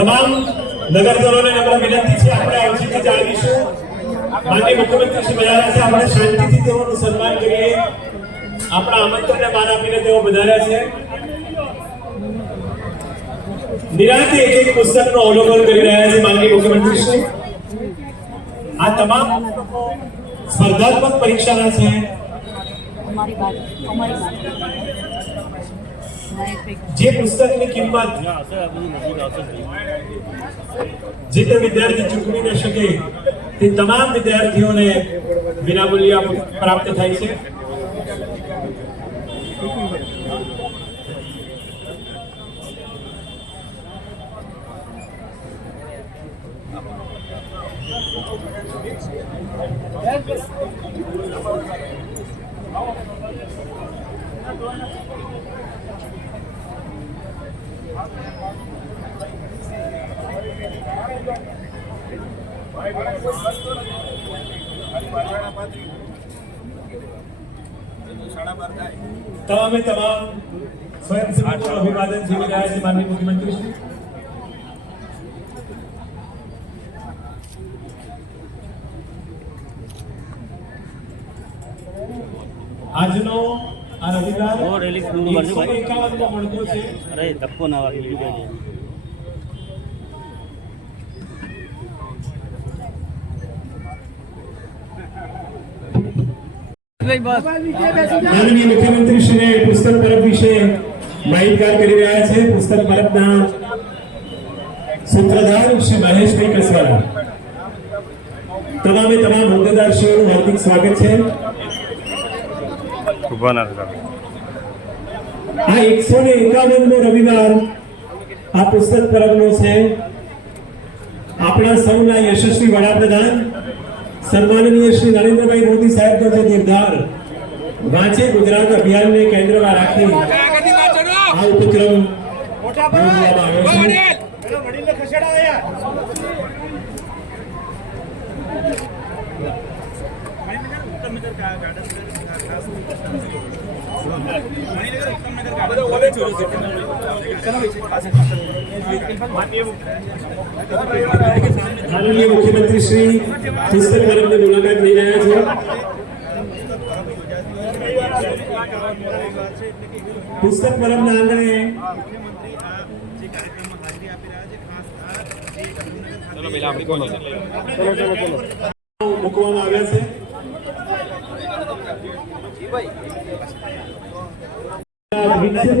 તમામ નગરજનોને નમ્ર વિનંતી છે, આપણે આવતીથી જાણીશું માનનીય મુખ્યમંત્રી શ્રી પધાર્યા છે, આપણે શાંતિથી તેઓનું સન્માન કરીએ। આપણા આમંત્રણને માન આપીને તેઓ પધાર્યા છે। નિરાંતે એક એક પુસ્તકનું અવલોકન કરી રહ્યા છે માનનીય મુખ્યમંત્રી શ્રી। આ તમામ સ્પર્ધાત્મક પરીક્ષાના છે। જે પુસ્તકની કિંમત જે તે વિદ્યાર્થી ચૂકવી ન શકે તે તમામ વિદ્યાર્થીઓને વિનામૂલ્યે પ્રાપ્ત થાય છે। તમામે તમામ સ્વયંસેવકોનું અભિવાદન ઝીલી રહ્યા છે માનનીય મુખ્યમંત્રી શ્રી। આજનો આ રવિવાર 151મો મળતો છે। અરે ધક્કો ના વાગે બીજું કઈ માનનીય મુખ્યમંત્રી શ્રી પુસ્તક પરબ વિશે માહિતગાર કરી રહ્યા છે। પુસ્તક પરબના સૂત્રધાર શ્રી મહેશભાઈ કસવાલા, તમામે તમામ હોદ્દેદારશ્રીઓનું હાર્દિક સ્વાગત છે। આ 151મો રવિવાર આ પુસ્તક પરબનો છે। આપણા સૌના યશસ્વી વડાપ્રધાન સન્માનનીય શ્રી નરેન્દ્રભાઈ મોદી સાહેબનો જે નિર્ધાર વાંચે ગુજરાત અભિયાનને કેન્દ્રમાં રાખી આ ઉપક્રમ યોજવામાં આવ્યો છે। માનનીય મુખ્યમંત્રી શ્રી પુસ્તક પરબની મુલાકાત લઈ રહ્યા છે। પુસ્તક પરબના આંગણે મૂકવામાં આવ્યા છે।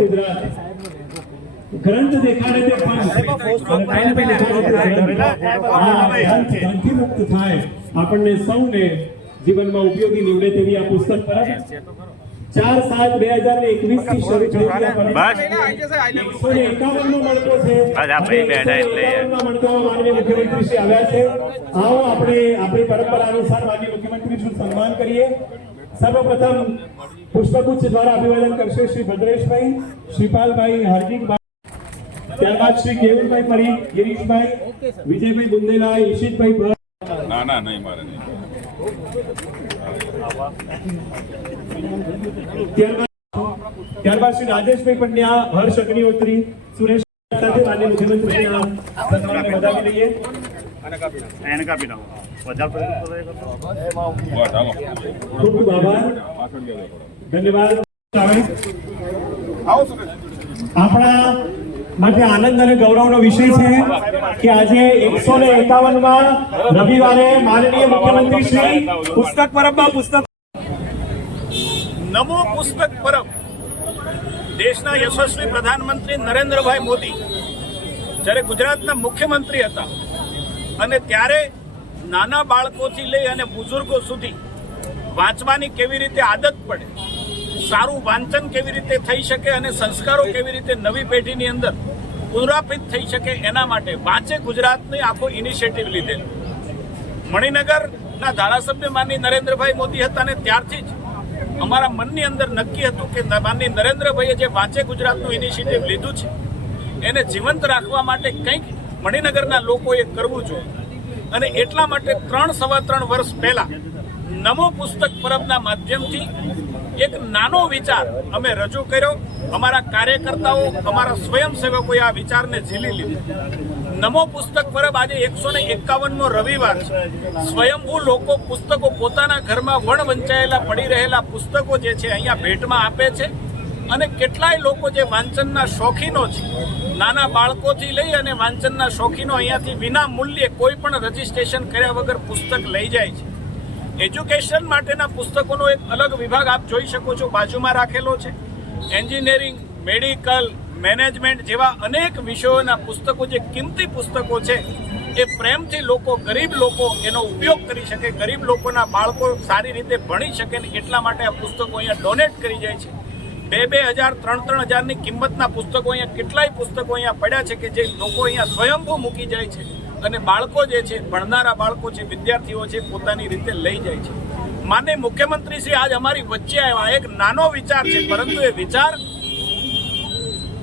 ગુજરાત ગ્રંથ દેખાડે તે ગાંધી મુક્ત થાય, આપણને સૌને જીવનમાં ઉપયોગી નીવડે તેવી આ પુસ્તક પરબ 4/7/2021 થી શરૂ થઈ ગયા પરબ 151મો મળતો છે। માનનીય મુખ્યમંત્રી શ્રી આવ્યા છે। આવો આપણે આપણી પરંપરા અનુસાર માનનીય મુખ્યમંત્રી શ્રી સન્માન કરીએ। સર્વપ્રથમ પુષ્પગુચ્છ દ્વારા અભિવાદન કરશે શ્રી ભદ્રેશભાઈ, શ્રીપાલભાઈ, હાર્દિકભાઈ, ત્યારબાદ શ્રી કેવલભાઈ પરી, ગિરીશભાઈ, વિજયભાઈ બુંદેલા, ઈશિતભાઈ। ના ના નહીં મારે નહીં। ત્યારબાદ શ્રી રાજેશભાઈ પંડ્યા, હર્ષ અગ્નિહોત્રી, સુરેશ સાથે માનનીય મુખ્યમંત્રીના સન્માનને વધાવી લઈએ। ખૂબ ખૂબ આભાર, ધન્યવાદ। આપણા માટે આનંદ અને ગૌરવનો વિષય છે કે આજે 151માં રવિવારે માનનીય મુખ્યમંત્રી શ્રી પુસ્તક પરબમાં પુસ્તક નમો પુસ્તક પરબ દેશના યશસ્વી પ્રધાનમંત્રી નરેન્દ્રભાઈ મોદી જ્યારે ગુજરાતના મુખ્યમંત્રી હતા અને ત્યારે નાના બાળકોથી લઈ અને બુઝુર્ગો સુધી વાંચવાની કેવી રીતે આદત પડે, સારું વાંચન કેવી રીતે થઈ શકે અને સંસ્કારો કેવી રીતે નવી પેઢીની અંદર પુનરાપિત થઈ શકે, એના માટે વાંચે ગુજરાતની આખો ઇનિશિયેટિવ લીધેલો. મણિનગરના ધારાસભ્ય માનની નરેન્દ્રભાઈ મોદી હતા ને ત્યારથી જ અમારા મનની અંદર નક્કી હતું કે માનની નરેન્દ્રભાઈએ જે વાંચે ગુજરાતનું ઇનિશિયેટિવ લીધું છે એને જીવંત રાખવા માટે કંઈક મણિનગરના લોકોએ કરવું જોઈએ. અને એટલા માટે 3-3.25 વર્ષ પહેલા નમો પુસ્તક પરબના માધ્યમથી એક નાનો વિચાર અમે રજૂ કર્યો. અમારા કાર્યકર્તાઓ, અમારા સ્વયંસેવકોએ આ વિચારને ઝીલી લીધો. નમો પુસ્તક પરબ આજે 151મો રવિવાર છે. સ્વયંભૂ લોકો પુસ્તકો પોતાના ઘરમાં વંચાયેલા પડી રહેલા પુસ્તકો જે છે અહીંયા ભેટમાં આપે છે. અને કેટલાય લોકો જે વાંચનના શોખીનો છે, નાના બાળકોથી લઈ અને વાંચનના શોખીનો અહીંયાથી વિના મૂલ્યે કોઈ પણ રજીસ્ટ્રેશન કર્યા વગર પુસ્તક લઈ જાય છે. એજ્યુકેશન માટેના પુસ્તકોનો એક અલગ વિભાગ આપ જોઈ શકો છો, બાજુમાં રાખેલો છે. એન્જિનિયરિંગ, મેડિકલ, મેનેજમેન્ટ જેવા અનેક વિષયોના પુસ્તકો, જે કિંમતી પુસ્તકો છે, એ પ્રેમથી લોકો, ગરીબ લોકો એનો ઉપયોગ કરી શકે, ગરીબ લોકોના બાળકો સારી રીતે ભણી શકે ને એટલા માટે આ પુસ્તકો અહીંયા ડોનેટ કરી જાય છે. 2,000, 3,000ની કિંમતના પુસ્તકો અહીંયા, કેટલાય પુસ્તકો અહીંયા પડ્યા છે કે જે લોકો અહીંયા સ્વયંભૂ મૂકી જાય છે અને બાળકો જે છે, ભણનારા બાળકો છે, વિદ્યાર્થીઓ છે, પોતાની રીતે લઈ જાય છે. માનનીય મુખ્યમંત્રી શ્રી આજ અમારી વચ્ચે આવ્યા. એક નાનો વિચાર છે, પરંતુ એ વિચાર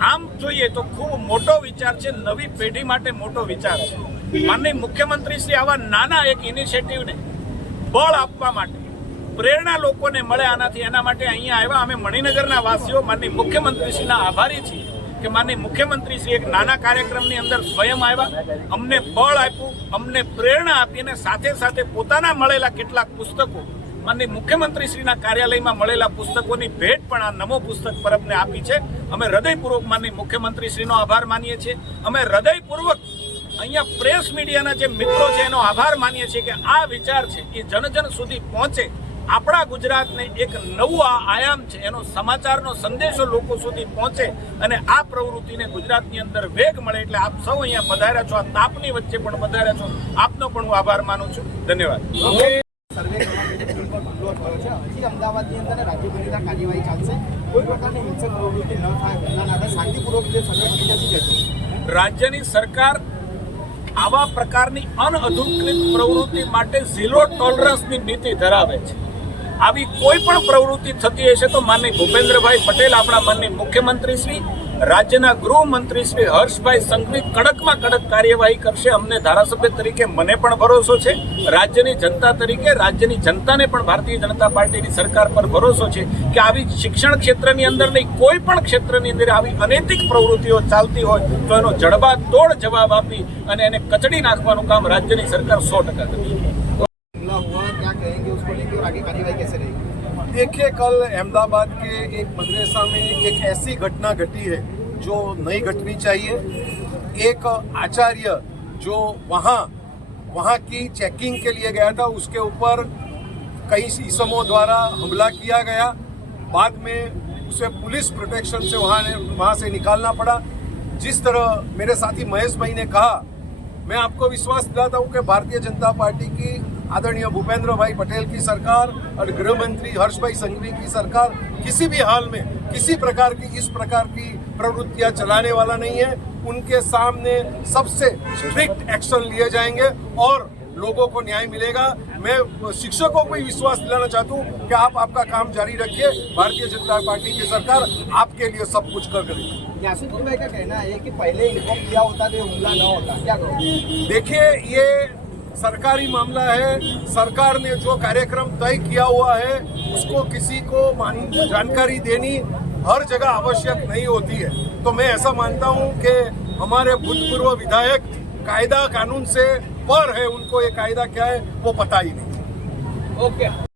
આમ જોઈએ તો ખૂબ મોટો વિચાર છે, નવી પેઢી માટે મોટો વિચાર છે. માનનીય મુખ્યમંત્રી શ્રી આવા નાના એક ઇનિશિયેટિવને બળ આપવા માટે, પ્રેરણા લોકોને મળે આનાથી, એના માટે અહીંયા આવ્યા. અમે મણિનગરના વાસીઓ માનનીય મુખ્યમંત્રીશ્રીના આભારી છીએ કે માનનીય મુખ્યમંત્રીશ્રી એક નાના કાર્યક્રમની અંદર સ્વયં આવ્યા, અમને બળ આપ્યું, અમને પ્રેરણા આપી અને સાથે સાથે પોતાના મળેલા કેટલાક પુસ્તકો, માનનીય મુખ્યમંત્રીશ્રીના કાર્યાલયમાં મળેલા પુસ્તકોની ભેટ પણ આ નમો પુસ્તક પરબને આપી છે. અમે હૃદયપૂર્વક માનનીય મુખ્યમંત્રીશ્રીનો આભાર માનીએ છીએ. અમે હૃદયપૂર્વક અહીંયા પ્રેસ મીડિયાના જે મિત્રો છે એનો આભાર માનીએ છીએ કે આ વિચાર છે એ જન સુધી પહોંચે. આપણા ગુજરાતને એક નવું આ આયામ છે, એનો સમાચારનો સંદેશો લોકો સુધી પહોંચે અને આ પ્રવૃત્તિને ગુજરાતની અંદર વેગ મળે. એટલે આપ સૌ અહીંયા પધાર્યા છો, આ તાપની વચ્ચે પણ પધાર્યા છો, આપનો પણ હું આભાર માનું છું. ધન્યવાદ. સર્વે કરવા હુમલો થયો છે. હજી અમદાવાદની અંદર રાજ્યભરીના કાર્યવાહી ચાલશે. કોઈ પ્રકારની હિંસક પ્રવૃત્તિ ન થાય, એના માટે શાંતિપૂર્વક જે સર્વે કરી જશે. રાજ્યની સરકાર આવા પ્રકારની અનઅધિકૃત પ્રવૃત્તિ માટે ઝીરો ટોલરન્સની નીતિ ધરાવે છે. આવી કોઈ પણ પ્રવૃત્તિ થતી હશે તો માનનીય ભૂપેન્દ્રભાઈ પટેલ, આપણા માનનીય મુખ્યમંત્રી શ્રી, રાજ્યના ગૃહમંત્રી શ્રી હર્ષભાઈ સંઘવી કડકમાં કડક કાર્યવાહી કરશે. અમને ધારાસભ્ય તરીકે મને પણ ભરોસો છે, રાજ્યની જનતા તરીકે રાજ્યની જનતાને પણ ભારતીય જનતા પાર્ટીની સરકાર પર ભરોસો છે કે આવી શિક્ષણ ક્ષેત્રની અંદર નહીં, કોઈ પણ ક્ષેત્રની અંદર આવી અનૈતિક પ્રવૃત્તિઓ ચાલતી હોય તો એનો જડબાતોડ જવાબ આપી અને એને કચડી નાખવાનું કામ રાજ્યની સરકાર 100% કરશે. हुआ क्या कहेंगे उसको लेकर और आगे कार्यवाही कैसे रहेगी? देखिए, कल अहमदाबाद के एक मदरसा में एक ऐसी घटना घटी है जो नहीं घटनी चाहिए. एक आचार्य जो वहाँ की चेकिंग के लिए गया था, उसके ऊपर कई ईसमों द्वारा हमला किया गया. बाद में उसे पुलिस प्रोटेक्शन से वहाँ से निकालना पड़ा. जिस तरह मेरे साथी महेश भाई ने कहा, मैं आपको विश्वास दिलाता हूँ कि भारतीय जनता पार्टी की आदरणीय भूपेंद्र भाई पटेल की सरकार और गृह मंत्री हर्ष भाई संघवी की सरकार किसी भी हाल में किसी प्रकार की इस प्रकार की प्रवृत्तियां चलाने वाला नहीं है. उनके सामने सबसे स्ट्रिक्ट एक्शन लिए जाएंगे और लोगों को न्याय मिलेगा. मैं शिक्षकों को भी विश्वास दिलाना चाहता हूँ कि आप आपका काम जारी रखिए. भारतीय जनता पार्टी की सरकार आपके लिए सब कुछ कर करेगी. यासीन भाई का कहना है कि पहले इन्फॉर्म किया होता तो हमला न होता, क्या कहोगे? देखिए, ये सरकारी मामला है. सरकार ने जो कार्यक्रम तय किया हुआ है उसको किसी को जानकारी देनी हर जगह आवश्यक नहीं होती है. तो मैं ऐसा मानता हूं कि हमारे भूतपूर्व विधायक कायदा कानून से पर है, उनको ये कायदा क्या है वो पता ही नहीं. ओके.